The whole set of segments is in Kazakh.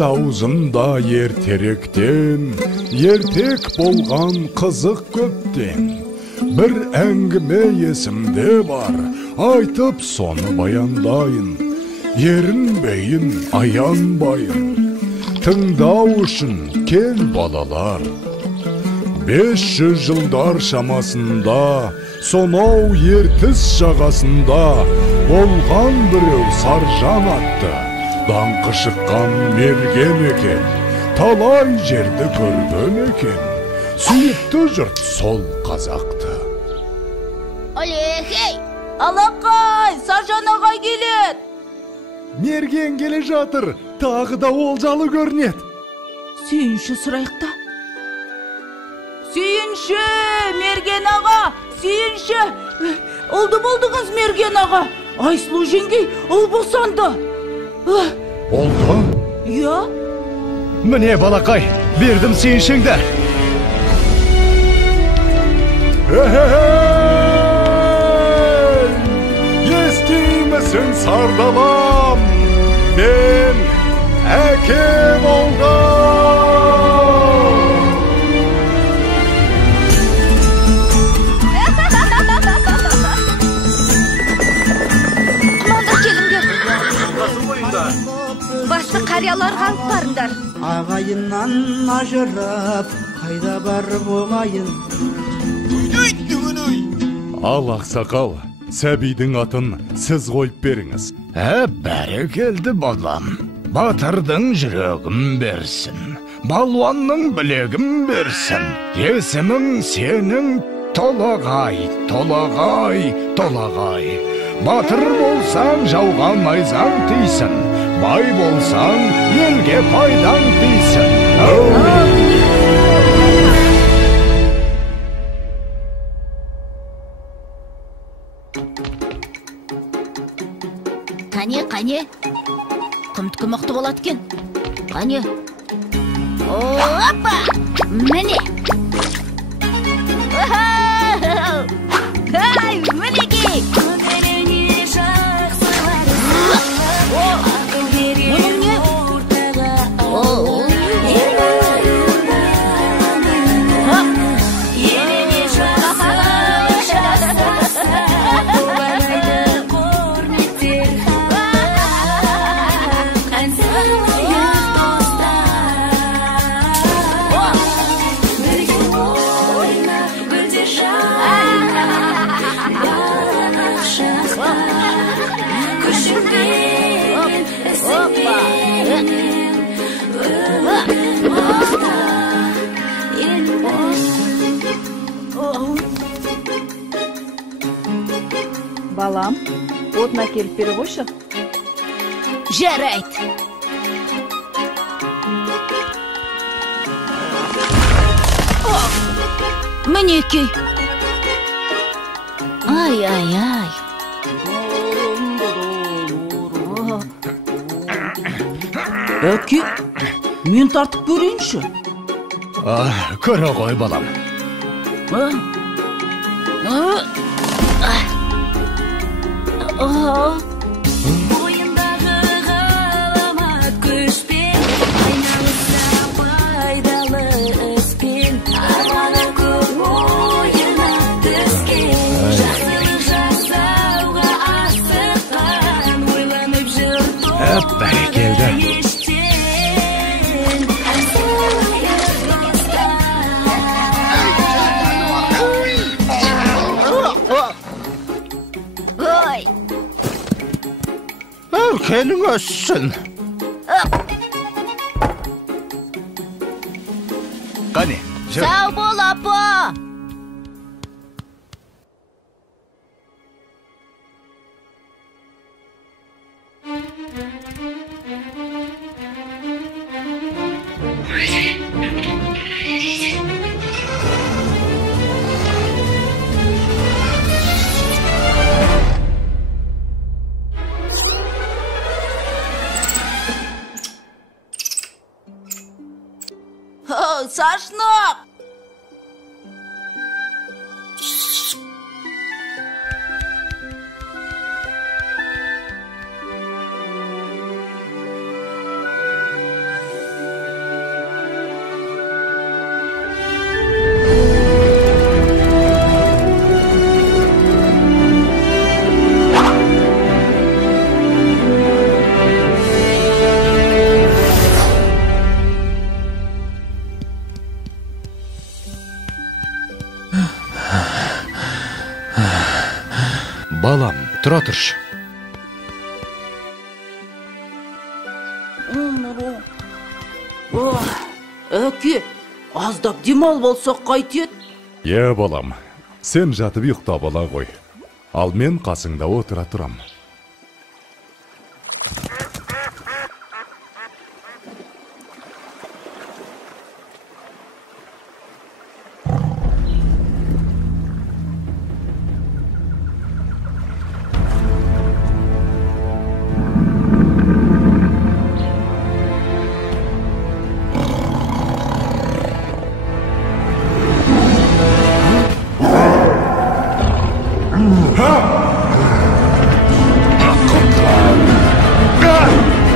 Ел аузында ертеректен, ертек болған қызық көптен. Bir әңгіме есімде бар, айтып соны баяндайын. Ерінбейін, аянбайын, тыңдау үшін кел балалар. 500 жылдар шамасында, сонау ертіс жағасында болған біреу Саржан атты. Даңқы шыққан мерген екен, талай жерді көрген екен. Сүйікті жұрт сол қазақты. Алехей! Алақай, Саржан ағай келет! Мерген келе жатыр, тағы да олжалы көрінет. Сүйінші сұрайықта. Сүйінші, Мерген аға, сүйінші. Олды болдыңыз, Мерген аға. Айсұлу жеңгей, ұл босанды. Олды? Иә? Міне балақай, бердім сүйіншіңді. Естимісің сардалам, мен әке болдым. Басты қарияларға алып барыңдар. Ағайыннан ажырап, қайда барып оңайын. Ал ақсақал, сәбидің атын сіз қойып беріңіз. Бәрекелді балам. Батырдың жүрегін берсін, балуанның білегін берсін. Есімің сенің Толағай, Толағай, Толағай. Батыр болсаң жауған найзаң тейсін, бай болсаң елге пайдаң тейсін. Қане, құмтқы мықты болады кен. Қане. Опа! Міне! Ай, мінекей! Мұның не? Балам, отына келіп бері қойшы. Жарайды. Мінекей. Ай. Әке, мен тартып көрейінші. Көре ғой балам. Бойындағы ғаламат күшпен, айналыса пайдалы іспен, арманы көп ойына түскен, жақсылық жасауға асыққан, ойланып жүр Бәрекелді. Өркенің өссін. Қане, жүр. Сау бол, апа. Сашнақ! Балам, тұра тұршы. Әке, аздап демал болсақ қайтет? Балам, сен жатып ұйықтап ала ғой. Ал мен қасыңда отыра тұрам.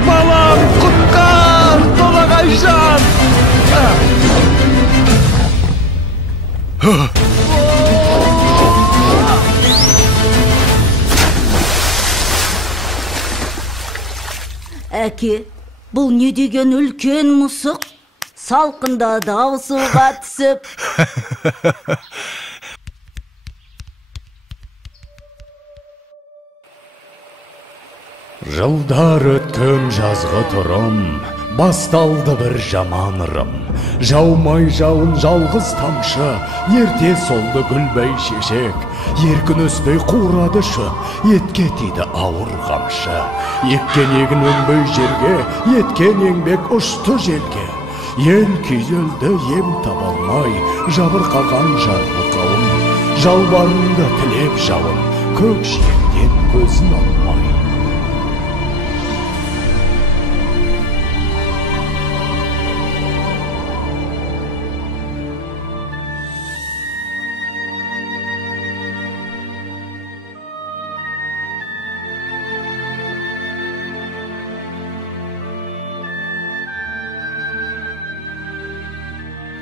Балам, құтқар! Толағайжан! Әке, бұл не деген үлкен мұсық? Салқында дауысуға түсіп. Жылдар өткен жазғы тұрым, басталды бір жаман ырым. Жаумай жауын жалғыз тамшы, ерте солды гүлбей шешек. Еркін өспей қурады шөп, етке тиді ауыр қамшы. Еккен егін өнбей жерге, еткен еңбек ұшты желге. Ел күйзелді ем табалмай, жабырқаған жарғы қауым. Жалбарынды тілеп жауын, көк жиектен көзін алмай.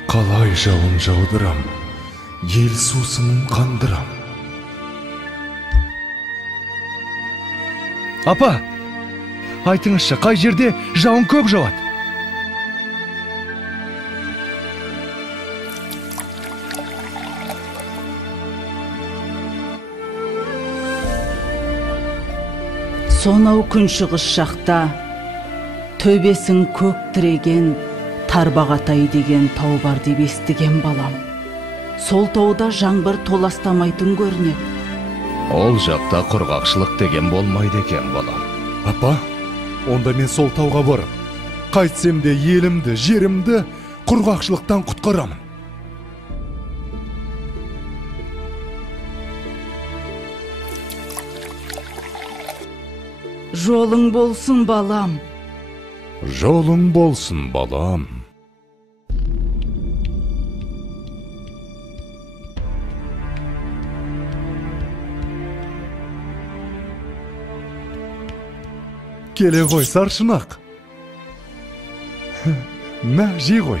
Қалай жауын жаудырам, ел сусынын қандырам. Апа, айтыңызшы, қай жерде жауын көп жауады? Сонау күншығыс жақта, төбесін көк тіреген Тарбағатай деген тау бар деп естіген балам. Сол тауда жаңбыр толастамайтын көрінеді. Ол жақта құрғақшылық деген болмайды екен, балам. Апа, онда мен сол тауға барып, қайтсем де елімді, жерімді құрғақшылықтан құтқарамын. Жолың болсын, балам. Жолың болсын, балам. Келе ғой, саршынақ. Мә, жей ғой.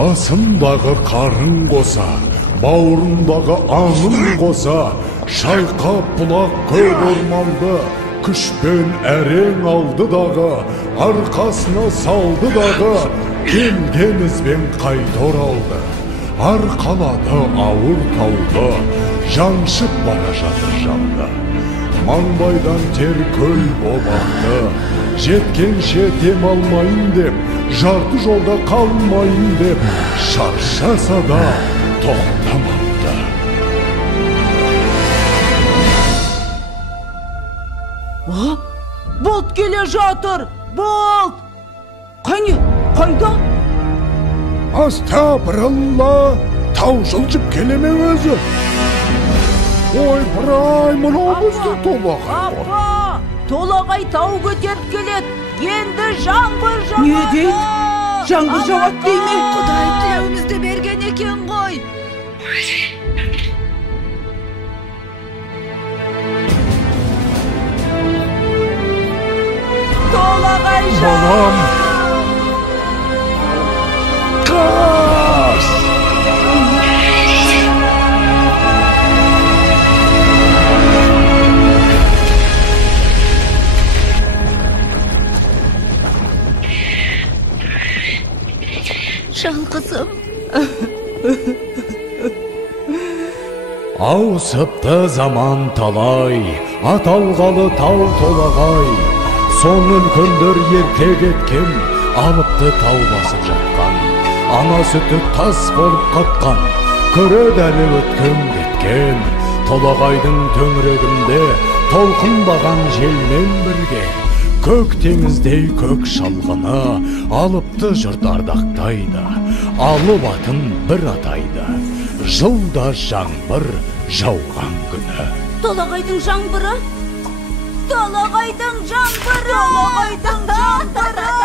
Басындағы қарын қоса, бауырындағы аңын қоса, шайқап бұлақ көк орманды, күшпен әрең алды дағы, арқасына салды дағы, келген ізбен қайта оралды. Арқалады ауыр тауды, жаншып бара жатыр жанды. Маңбайдан тер көл болақты, жеткенше дем алмайын деп, жарты жолда қалмайын деп, шаршаса да тоқтамапты. Болт келе жатыр! Болт! Қане, қайда? Астапыралла, тау жылжып келеме өзі. Ой, бұрай, мұнамызды толағай. Апа, толағай тау көтеріп келеді. Енді жаңбыр жауады. Не дейді? жаңбыр жауат дейме? Құдай тілеуімізді берген екен ғой. Толағай Балам! Қаш! Жан қызым. Ауысыпты заман талай, аталғалы тау толағай. Соң үлкендер ерте кеткен, алыпты тау басып жатқан. Ана сүті тас болып қатқан, көреді өткен кеткен. Толағайдың төңірегінде толқынбаған желмен бірге. Көк теңіздей көк шалғыны алыпты жұрт ардақтайды. Алып атын бір атайды, жылда жаңбыр жауған күні. Толағайдың жаңбыры? Толағайдың жаңбыры! Толағайдың жаңбыры!